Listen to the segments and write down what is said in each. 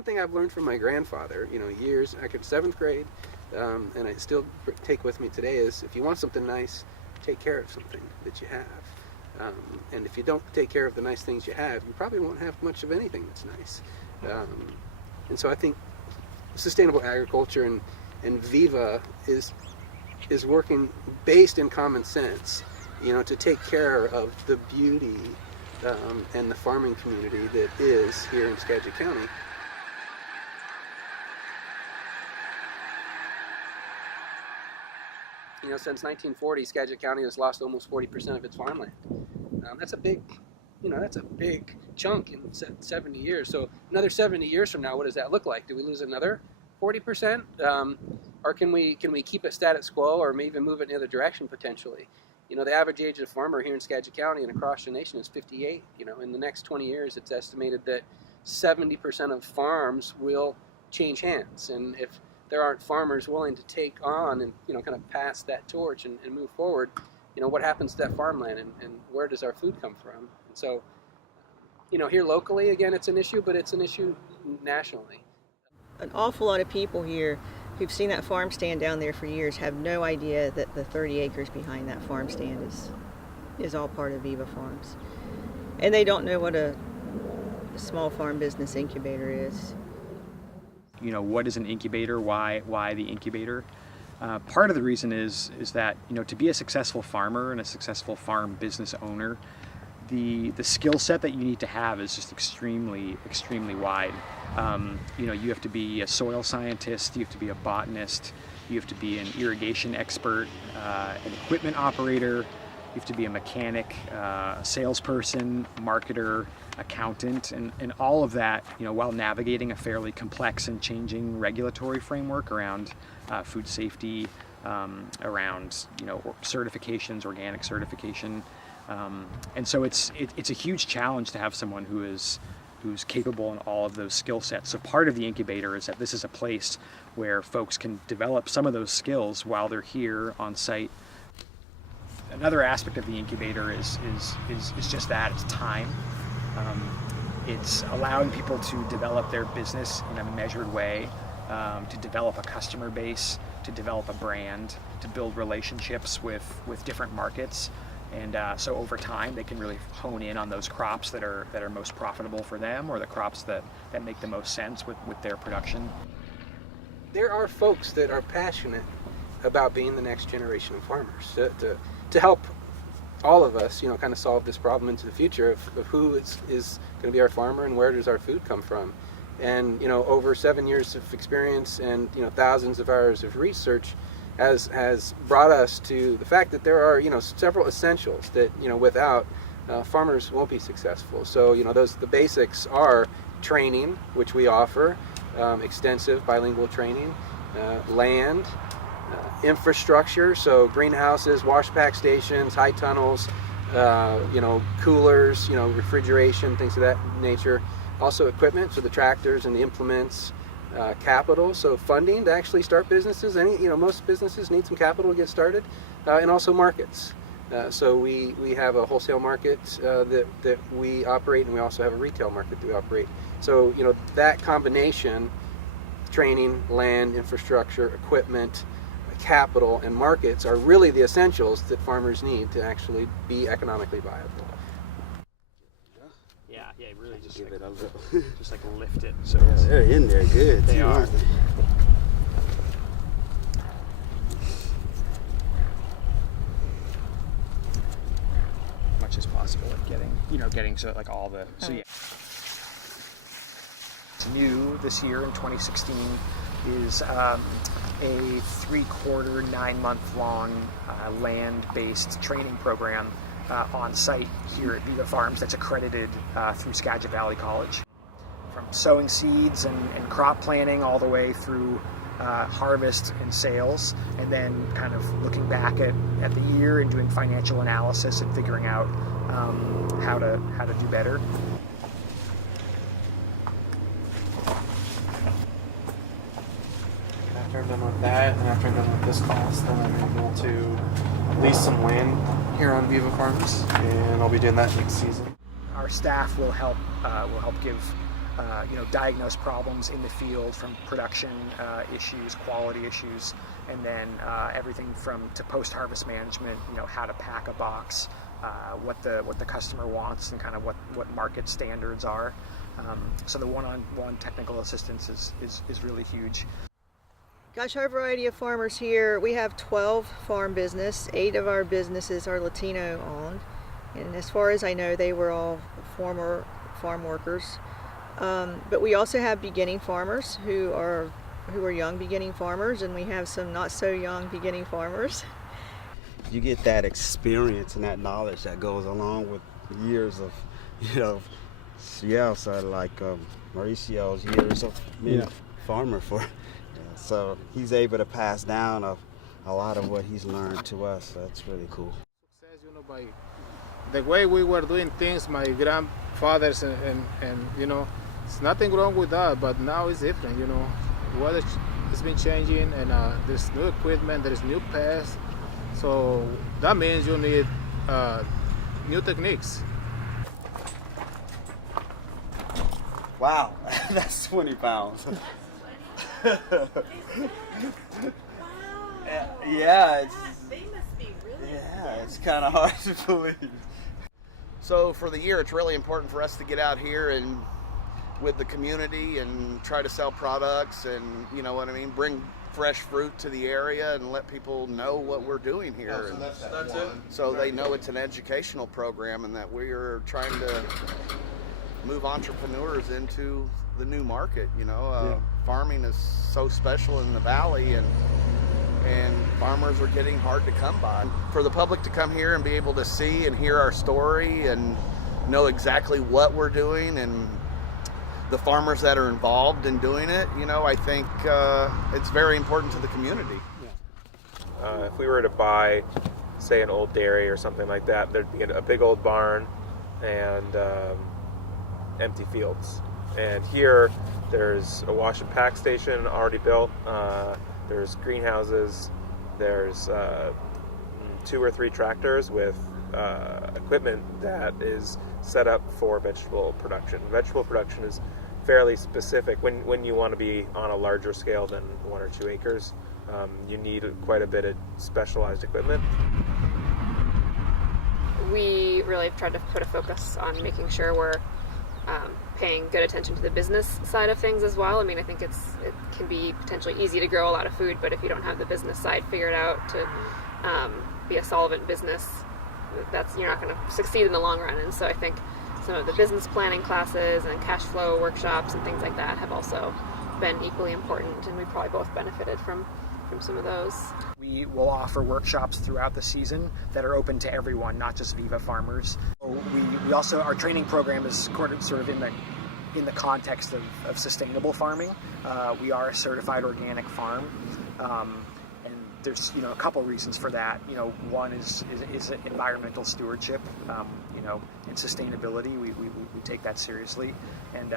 one thing I've learned from my grandfather, years, I could 7th grade, and I still take with me today is if you want something nice, take care of something that you have. And if you don't take care of the nice things you have, you probably won't have much of anything that's nice. And so I think sustainable agriculture and Viva is working based in common sense, to take care of the beauty and the farming community that is here in Skagit County. Since 1940, Skagit County has lost almost 40% of its farmland. That's a big chunk in 70 years. So another 70 years from now, what does that look like? Do we lose another 40%? Or can we keep it status quo, or maybe even move it in the other direction potentially? The average age of a farmer here in Skagit County and across the nation is 58. In the next 20 years, it's estimated that 70% of farms will change hands. And if there aren't farmers willing to take on and kind of pass that torch and move forward, what happens to that farmland, and where does our food come from? And so, here locally, again, it's an issue, but it's an issue nationally. An awful lot of people here who've seen that farm stand down there for years have no idea that the 30 acres behind that farm stand is all part of Viva Farms. And they don't know what a small farm business incubator is. What is an incubator? Why the incubator? Part of the reason is that to be a successful farmer and a successful farm business owner, the skill set that you need to have is just extremely wide. You have to be a soil scientist, you have to be a botanist, you have to be an irrigation expert, an equipment operator, you have to be a mechanic, a salesperson, marketer, accountant, and all of that, while navigating a fairly complex and changing regulatory framework around food safety, around certifications, organic certification, and so it's a huge challenge to have someone who's capable in all of those skill sets. So part of the incubator is that this is a place where folks can develop some of those skills while they're here on site. Another aspect of the incubator is just that, it's time. It's allowing people to develop their business in a measured way, to develop a customer base, to develop a brand, to build relationships with different markets. And so over time, they can really hone in on those crops that are most profitable for them, or the crops that make the most sense with their production. There are folks that are passionate about being the next generation of farmers to help all of us, kind of solve this problem into the future of who is going to be our farmer and where does our food come from. And over 7 years of experience and thousands of hours of research has brought us to the fact that there are several essentials that without farmers won't be successful. So the basics are training, which we offer, extensive bilingual training, land, infrastructure, so greenhouses, wash pack stations, high tunnels, coolers, refrigeration, things of that nature. Also equipment, so the tractors and the implements. Capital, so funding to actually start businesses. Most businesses need some capital to get started, and also markets. So we have a wholesale market that we operate, and we also have a retail market that we operate. So that combination, training, land, infrastructure, equipment, capital, and markets are really the essentials that farmers need to actually be economically viable. Yeah, really just give it a little. just like lift it. So yeah, they're in there good. They are. Much as possible at getting so like all the yeah. It's new this year in 2016 is a 3/4, 9-month long land-based training program on site here at Viva Farms that's accredited through Skagit Valley College. From sowing seeds and crop planting all the way through harvest and sales, and then kind of looking back at the year and doing financial analysis and figuring out how to do better. After I'm done with that, and after I'm done with this class, then I'm able to lease some land here on Viva Farms, and I'll be doing that next season. Our staff will help give diagnose problems in the field from production issues, quality issues, and then everything to post-harvest management. How to pack a box, what the customer wants, and kind of what market standards are. So the one-on-one technical assistance is really huge. Gosh, our variety of farmers here, we have 12 farm business. 8 of our businesses are Latino owned. And as far as I know, they were all former farm workers. But we also have beginning farmers who are young beginning farmers, and we have some not so young beginning farmers. You get that experience and that knowledge that goes along with years of, so like Mauricio's years of being a farmer so he's able to pass down a lot of what he's learned to us. So that's really cool. By the way we were doing things, my grandfathers and it's nothing wrong with that, but now it's different. Weather has been changing, and there's new equipment, there's new pests, so that means you need new techniques. Wow, that's 20 pounds. Yeah, They must be really it's kind of hard to believe. So for the year, it's really important for us to get out here and with the community and try to sell products and, bring fresh fruit to the area and let people know what we're doing here. So that's it. So they know it's an educational program and that we are trying to move entrepreneurs into the new market. Farming is so special in the valley, and farmers are getting hard to come by. For the public to come here and be able to see and hear our story and know exactly what we're doing and the farmers that are involved in doing it, I think it's very important to the community. If we were to buy, say, an old dairy or something like that, there'd be a big old barn and empty fields. And here, there's a wash and pack station already built. There's greenhouses. There's 2 or 3 tractors with equipment that is set up for vegetable production. Vegetable production is fairly specific. When you want to be on a larger scale than 1 or 2 acres, you need quite a bit of specialized equipment. We really tried to put a focus on making sure we're paying good attention to the business side of things as well. I think it can be potentially easy to grow a lot of food, but if you don't have the business side figured out to be a solvent business, you're not going to succeed in the long run. And so I think some of the business planning classes and cash flow workshops and things like that have also been equally important, and we probably both benefited from some of those. We will offer workshops throughout the season that are open to everyone, not just Viva farmers. We also, our training program is sort of in the context of sustainable farming. We are a certified organic farm, and there's a couple reasons for that. One is environmental stewardship. And sustainability. We take that seriously, and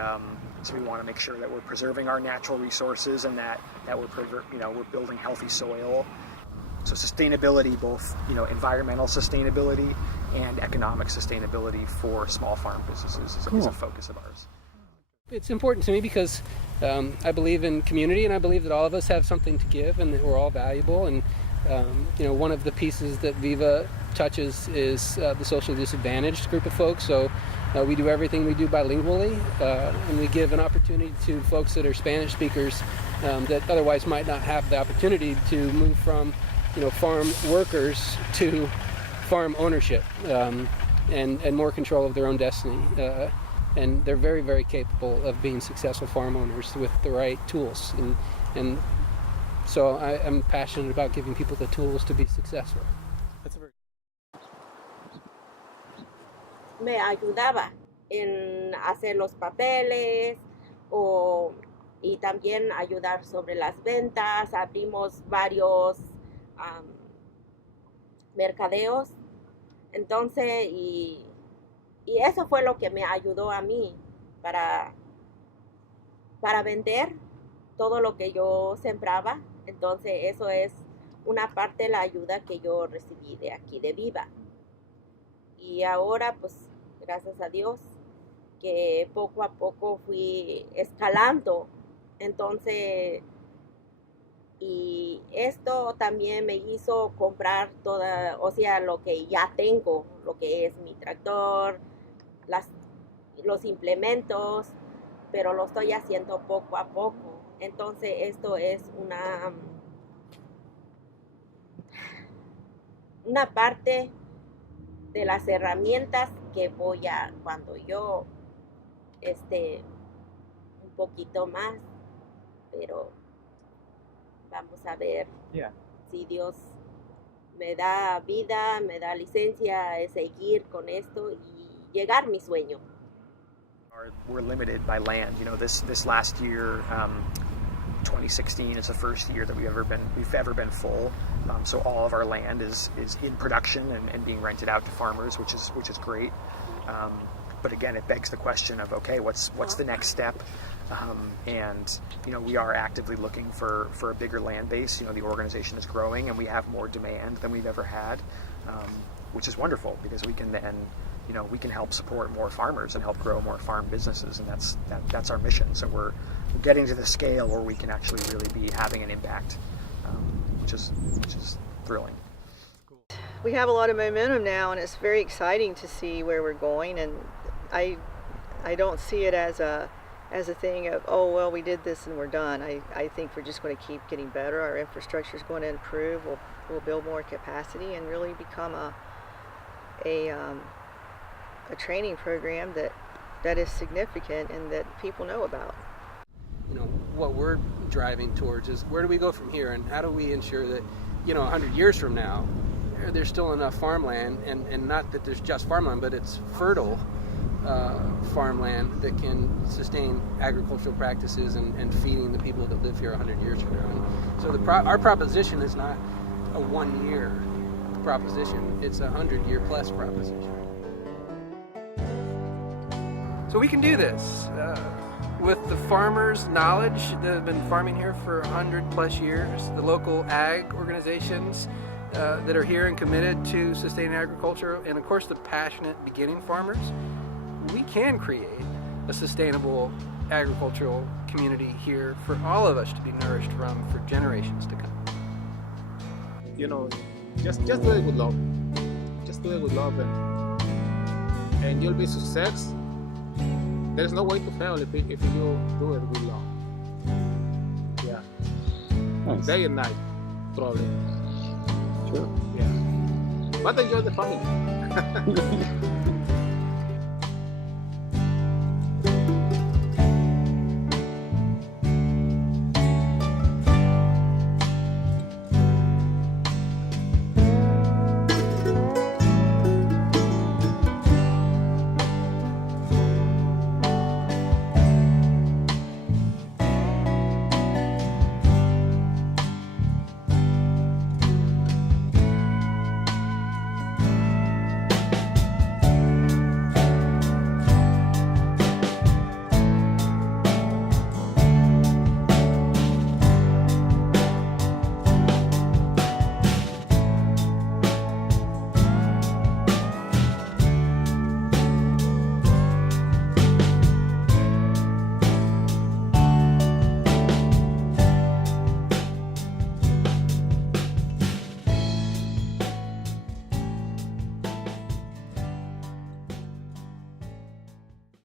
so we want to make sure that we're preserving our natural resources and that we're building healthy soil. So sustainability, both environmental sustainability and economic sustainability for small farm businesses is a focus of ours. It's important to me because I believe in community, and I believe that all of us have something to give, and that we're all valuable. And one of the pieces that Viva touches is the socially disadvantaged group of folks. So we do everything we do bilingually, and we give an opportunity to folks that are Spanish speakers that otherwise might not have the opportunity to move from farm workers to farm ownership and more control of their own destiny. And they're very, very capable of being successful farm owners with the right tools. And so I'm passionate about giving people the tools to be successful. Me ayudaba en hacer los papeles y también ayudar sobre las ventas. Abrimos varios mercadeos. Entonces, y eso fue lo que me ayudó a mí para vender todo lo que yo sembraba. Entonces, eso es una parte de la ayuda que yo recibí de aquí, de Viva. Y ahora, pues, gracias a Dios, que poco a poco fui escalando. Entonces, y esto también me hizo comprar toda, o sea, lo que ya tengo, lo que es mi tractor, los implementos, pero lo estoy haciendo poco a poco. Entonces, esto es una parte de las herramientas que voy a, cuando yo esté un poquito más, pero vamos a ver si Dios me da vida, me da licencia de seguir con esto y llegar a mi sueño. We're limited by land. You know, this last year, 2016 is the first year that we've ever been full. So all of our land is in production and being rented out to farmers, which is great. But again, it begs the question of, okay, what's the next step? And you know, we are actively looking for a bigger land base. You know, the organization is growing and we have more demand than we've ever had, which is wonderful because we can then, you know, we can help support more farmers and help grow more farm businesses, and that's our mission. So we're getting to the scale where we can actually really be having an impact, which is thrilling. We have a lot of momentum now, and it's very exciting to see where we're going. And I don't see it as a thing of, oh well, we did this and we're done. I think we're just going to keep getting better. Our infrastructure is going to improve. We'll build more capacity and really become a training program that is significant and that people know about. You know, what we're driving towards is where do we go from here, and how do we ensure that, you know, 100 years from now, there's still enough farmland, and not that there's just farmland, but it's fertile farmland that can sustain agricultural practices and feeding the people that live here 100 years from now. And so our proposition is not a 1 year proposition, it's a 100-year plus proposition. So we can do this with the farmers' knowledge that have been farming here for 100 plus years, the local ag organizations that are here and committed to sustaining agriculture, and of course the passionate beginning farmers. We can create a sustainable agricultural community here for all of us to be nourished from for generations to come. You know, just do it with love. Just do it with love, and you'll be success. There's no way to fail if you do it with love. Yeah. Nice. Day and night, probably. Sure. Yeah. But enjoy the family.